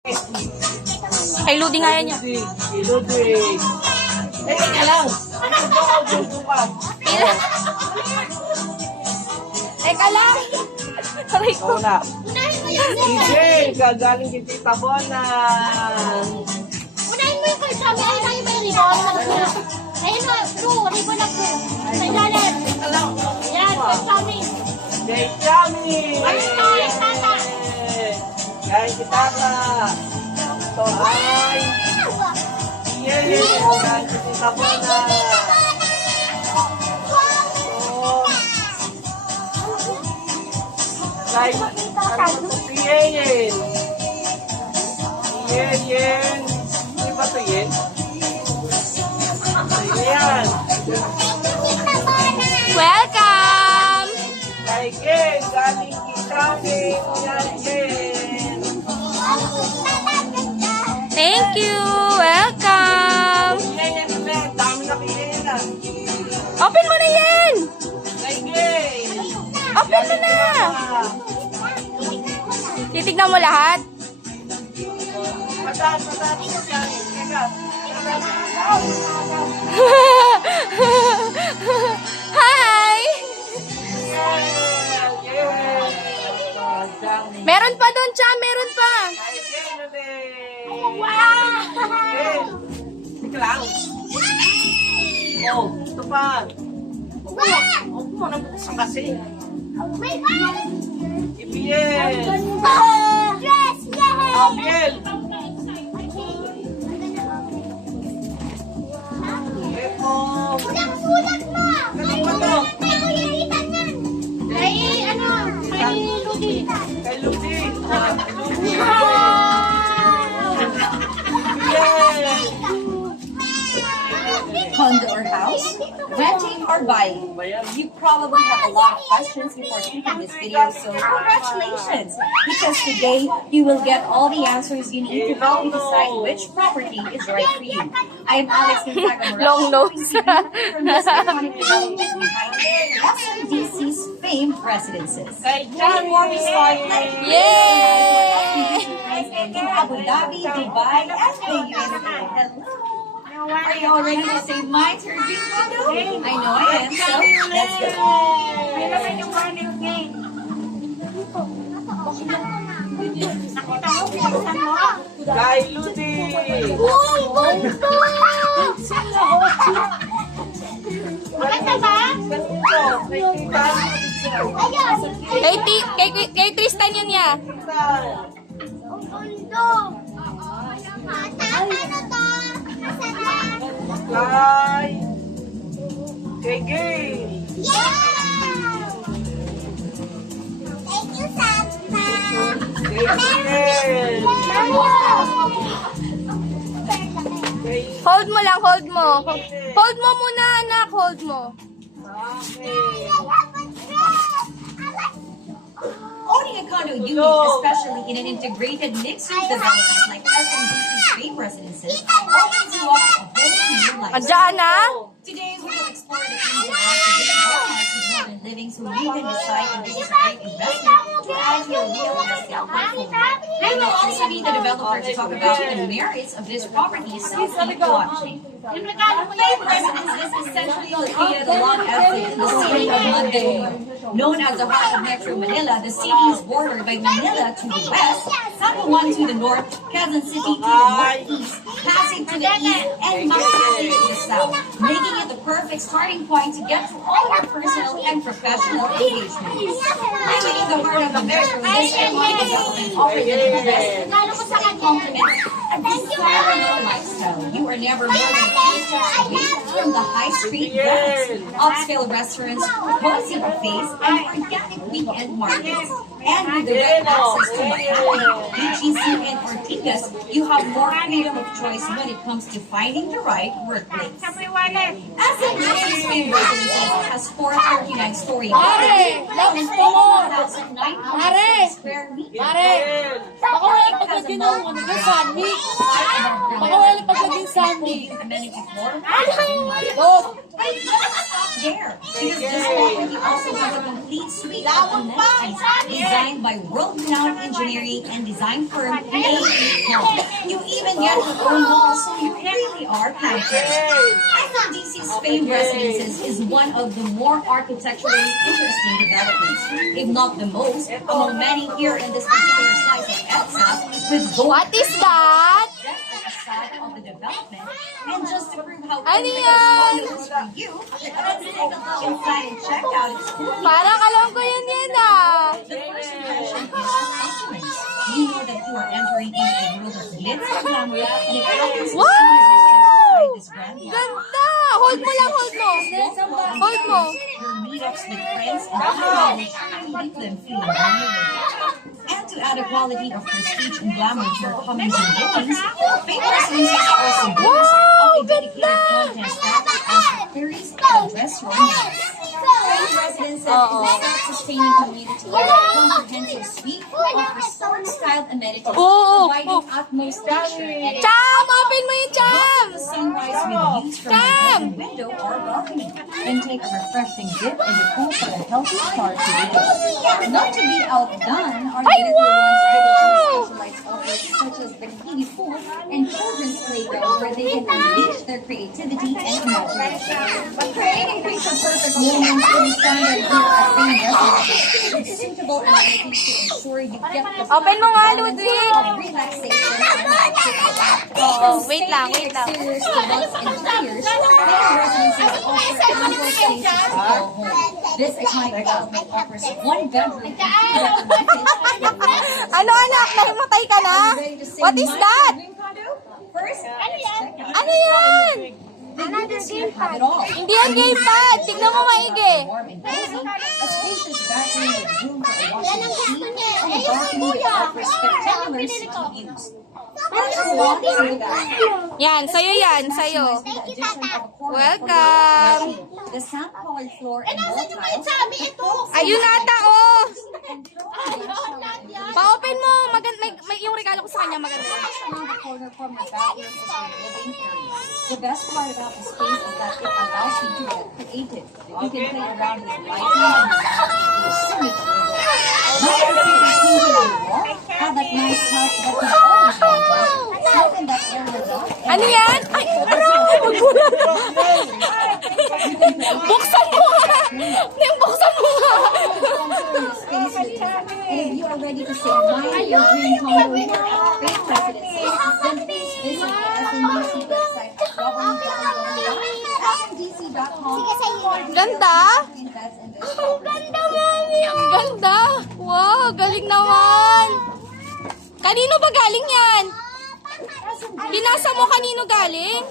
Kay Ludi nga yan niya. Kay Ludwig. Teka lang. Teka lang. Aray ko. Oo na. DJ, gagaling kay Tita Bona. Unahin mo yung kay Sammy. Ayun na yung may ribbon. Ayun na, true. Ribbon na true. Sa ilalim. Yan, kay Sammy. Kay Chami. Ayun na, kay Tata. Kay Tata. So, ay. Yay! Gagaling kay Tita Bona. Kay Yen. Yen. Di ba ito Yen? Ayan. Welcome! Kay Yen. Galing kami. Yen. Thank you! Welcome! Yen ulit. Dami na kay Yen na. Open mo na yan! Kay Yen. Open mo na! Titignan mo lahat? Mataas. Teka. Hi! Meron pa doon, Cha! Meron pa! Wow! Teka lang. Oh, ito pa. Huwag mo nabuksan kasi. Ibiel! Yes! Yes! Abiel! Eko! Sulat mo! Galing mo to. May uyalitan yan! Kay, ano, kay Ludi. Kay Ludi! Condo or house, renting or buying. You probably have a lot of questions before clicking this video, so congratulations! Because today, you will get all the answers you need to help you decide which property is right for you. I'm Alex Gonzaga Morales, Long nose. from this iconic development behind SMDC's famed residences. One more start Yay! in Abu Dhabi, Dubai, and the USA. Hello! Are you all ready to save mine to your dream condo? I know I am, so let's go. Kay Ludi! Uy, gusto! Maganda ba? Ganito, kay Tita. Ayun! Kay Tristan yan niya. Tita. Ang gundo! Ano to? Kay Gay. Yeah! Thank you, Santa! Kay Biel. Kay Hold mo lang, hold mo. Hold mo muna, anak. Hold mo. Owning a condo unit, especially in an integrated mixed-use development like SMDC's famed residences, opens you up a whole new life. Andiyan na? Today, we will explore the ins and outs of different formats of modern living so you can decide if this is a great investment to add to your real estate portfolio. We will also meet the developer to talk about the merits of this property, so keep watching. Famed Residence is essentially located along in the city of Mandaluyong. Known as the heart of Metro Manila, the city is bordered by Manila to the west, Caguan to the north, Quezon City to the northeast, Pasig to the east, and Makati to the south, making it the perfect starting point to get to all your personal and professional engagements. Living in the heart of the metro, this iconic development offers the best complement and desirable lifestyle. You are never more than 3 steps away from the high street brands, upscale restaurants, cozy cafes, and organic weekend markets. And with direct access to Makati, BGC, and Ortigas, you have more freedom of choice when it comes to finding the right workplace. SMDC's famed residences has 439-story buildings and 4,900 square meters. Baka wala paglagyan ng ano doon, Sandy. Baka wala paglagyan Sandy. Amenity floor. Oh, There, because this property also has a complete suite of amenities designed by world-renowned engineering and design firm A.E. yet with own walls, so you really are pampered. DC's famed residences is one of the more architecturally interesting developments, if not the most, among many here in this particular slice of EDSA, with gold What is that? depth at the side of the development. And just to prove how Ano big yan? this is for you, let's take a look inside and check out its cool Parang alam ko yun ah. the first impression is confidence. You know that you are entering into a world of glitz and glamour, and it happens as soon as you step inside this grand hall. Ganda! Hold mo lang, hold mo. Hold mo. Your meetups with friends and family leave them feeling vulnerable. And to add a quality of prestige and glamour to your comings and goings, Fame Residences also boasts of a dedicated content staff and queries and restaurants. Fame Residences is a self-sustaining community with a comprehensive suite of resort-style amenities, providing utmost leisure and Cham! Open mo yung Cham! sunrise with views from the open window are welcoming, and take a refreshing dip in the pool for a healthy start to the day. Not to be outdone are the little ones with specialized offers such as bikini pool and children's playground where they can unleash their creativity and imagination. But creating picture perfect moments is standard here at Fame Residences with suitable amenities to ensure you get the Open mo nga, balance Ludwig! of relaxation and activity. Oo, wait lang, wait lang. Exteriors to bus interiors, Fame Residences offer ample spaces to call home. This iconic development offers one bedroom Ano anak? Nahimatay ka na? What is that? First, let's check out Ano yan? have it all. Hindi yan gamepad. Tignan mo maigi. Warm and cozy, a spacious bathroom with room for a washing machine, and a balcony that offers spectacular city views. Yan, sa'yo yan, sa'yo. Welcome. The sand-colored floor and wall tiles. Ayun ata, oh. Pa-open mo. May yung regalo ko sa kanya maganda. Around the corner from the bathroom is your living area. The best part about the space is that it allows you to get creative. You can play around with lighting and your scenic window. Not everything is painted on the wall. Have that nice touch that you always wanted. Smoke in that area lot. Ano yan? Ay, magulat. Buksan mo nga. Ning, buksan mo nga. Space with you. And if you are ready to say my your dream condo here at Fame Residences, then please visit the SMDC website at www.smdc.com. Ganda? Ang ganda, mami. Ang ganda. Wow, galing naman. Kanino ba galing yan? Binasa mo kanino galing?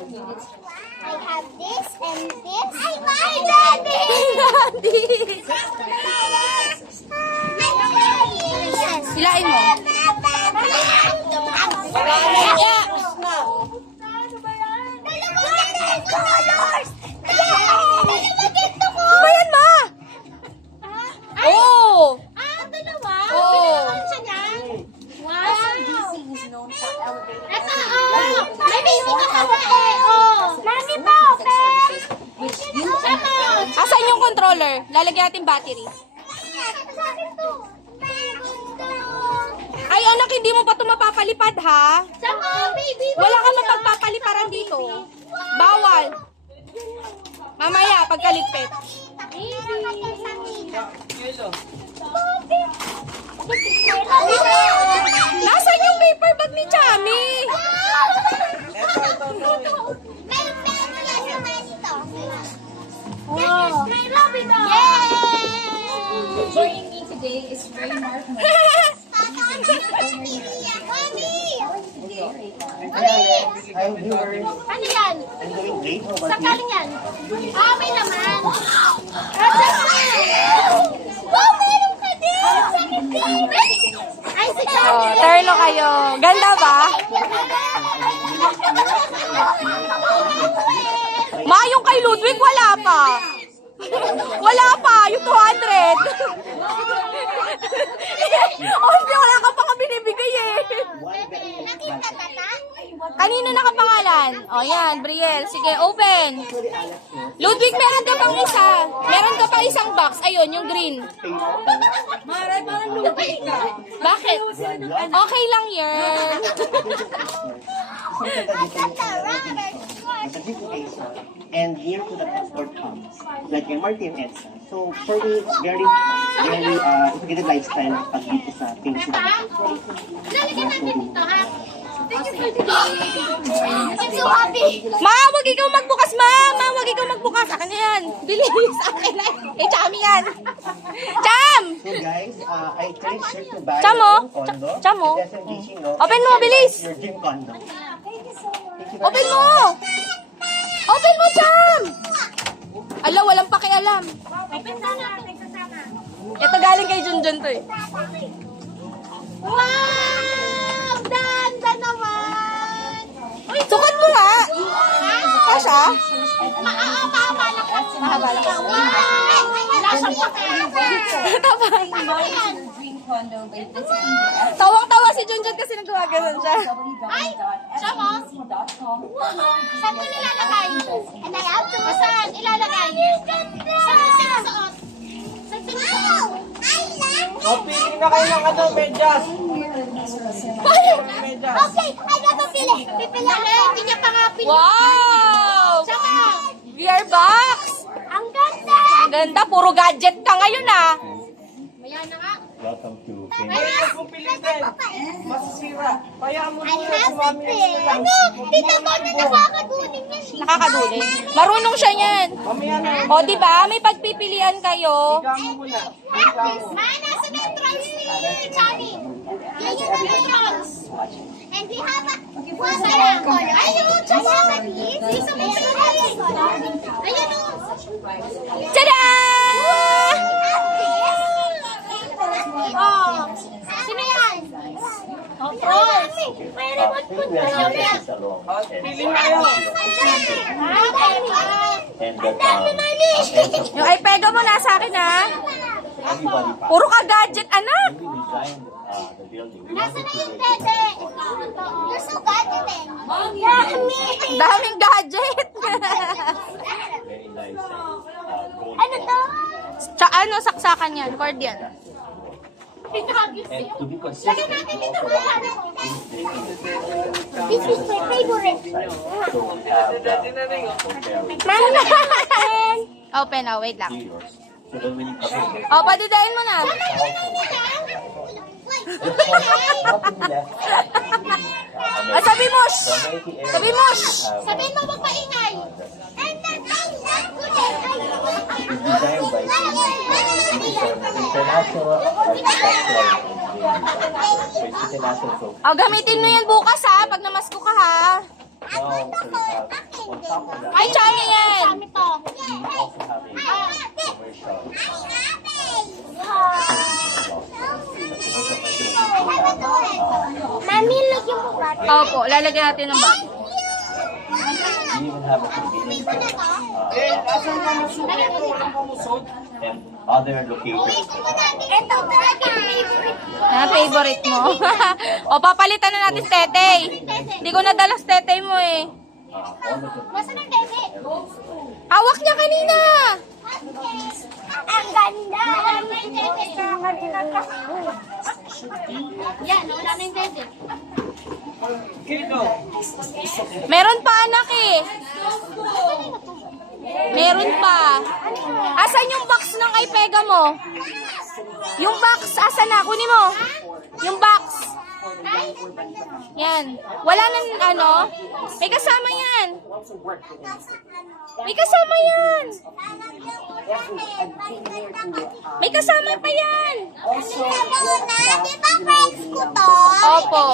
I have this and this. Ay, my daddy! Daddy. Hilain mo. Yeah. Ano ba yan, ma? Oh. Dalawa? Oo. Pinagawa siya niyan? Wow! SMDC is known for elevating Ito, everything may baby ka pa Mami pa, which you Asan yung controller? Lalagyan natin battery. Ay, anak, hindi mo pa ito mapapalipad, ha? Saka, baby. Wala ka mapagpapaliparan dito. Bawal. Mamaya, pagkaligpit. Nasaan yung paper bag ni Chami? May Robin na! joining me today is Raymar. Ano yan? Sakaling yan? May laman. Wow, meron ka din! Ay, sige. Oh, terno kayo. Ganda ba? Ma, yung kay Ludwig, wala pa. Wala pa, yung 200. Hindi, wala ka pa binibigay eh. Nakita ka na? Kanino nakapangalan? O yan, Brielle. Sige, open. Ludwig, meron ka pang isa. Meron ka pa isang box. Ayun, yung green. Maray, parang Ludwig ka. Bakit? Okay lang yan. something that you can as a visitation and near to the transport hubs like MRT and EDSA. So for me, it's very integrated lifestyle pag dito sa Philippines. Lalagyan natin dito, ha? I'm so happy. Ma, wag ikaw magbukas, ma! Ma, wag ikaw magbukas. Akin na yan. Bilis. Akin na. Eh, Chami yan. Cham! So guys, I encourage you to buy Cham, your oh. own condo. Cham, oh. It doesn't mean, no, Open mo, bilis. your dream condo. Open mo! Open mo, Cham! Ala, walang pakialam. Open na natin kasama. Ito galing kay Junjun to eh. Wow! Ganda naman! Uy, Sukat mo nga! Kasha? mahaba lang kasi. Mahaba lang. Wow! Wala siyang pakialam. Tama. Your dream condo by visiting the Tawang-tawa si Junjun kasi nagawaganon siya. Ay! Siya mo? Saan mo nilalagay? Saan ilalagay? Saan sinusuot? Saan sinusuot? O, pili na kayo ng ano, medyas. Medyas. Okay, ay napapili. Pipili. Hindi niya pa nga pili. Wow! Tsaka, VR box! ang ganda! Ang ganda, puro gadget ka ngayon ah. Maya na nga. Welcome to Hindi ko pilitin. Masisira. Kaya mo I na have sumami it na eh. sila. Ano? Tita ko na nakakadunin niya. Nakakaduli. Marunong siya yan. Mamaya na. O, di ba? May pagpipilian kayo. Higa mo muna. Higa mo. Mana sa entrance ni Chani. Yan yung entrance. And we have a sayang. Ayun, Chani. Isa mo ayun o. Tada! Oh, sino yan? Of course. May remote po tayo yan. O, pili na kayo. Ang dami na list. Yung iPega mo nasa akin ha. Puro ka gadget, anak. Nasaan na yung dede? You're so gadget eh. Daming gadget. Ano to? Ano, saksakan yan. Cord yan. And to be Lagyan consistent, natin dito kaya. This is my favorite. so we have the Open, oh, wait lang. yours. So that when you come in, O, padidayin mo na. Sabi mo, shh! Sabi mo, shh! Sabihin mo magpaingay. And then, is designed by international architectural engineering. So it's international. So O, gamitin mo yan bukas ha, pag namasko ka ha. now, so we have on top of that, Ay, Chami yan. Kami to. we also have a commercial. Mami, lagyan mo ba? Opo, lalagyan natin ng bag. We even have a convenience store, Eh, asan ka masukit? Ito, walang pamusod. and other locations. Ito talaga yung favorite ko. Favorite mo. O, papalitan na natin si Tetey. Hindi ko nadala si Tetey mo eh. Nasaan ang dede? Hawak niya kanina. Ang ganda! Yan, wala na yung dede. Kino. Meron pa anak eh. Meron pa. Asan yung box ng iPega mo? Yung box, asan na? Kunin mo. Yung box. Yan. Wala nang ano. May kasama yan. May kasama yan. May kasama pa yan. Di ba friends ko to? Opo.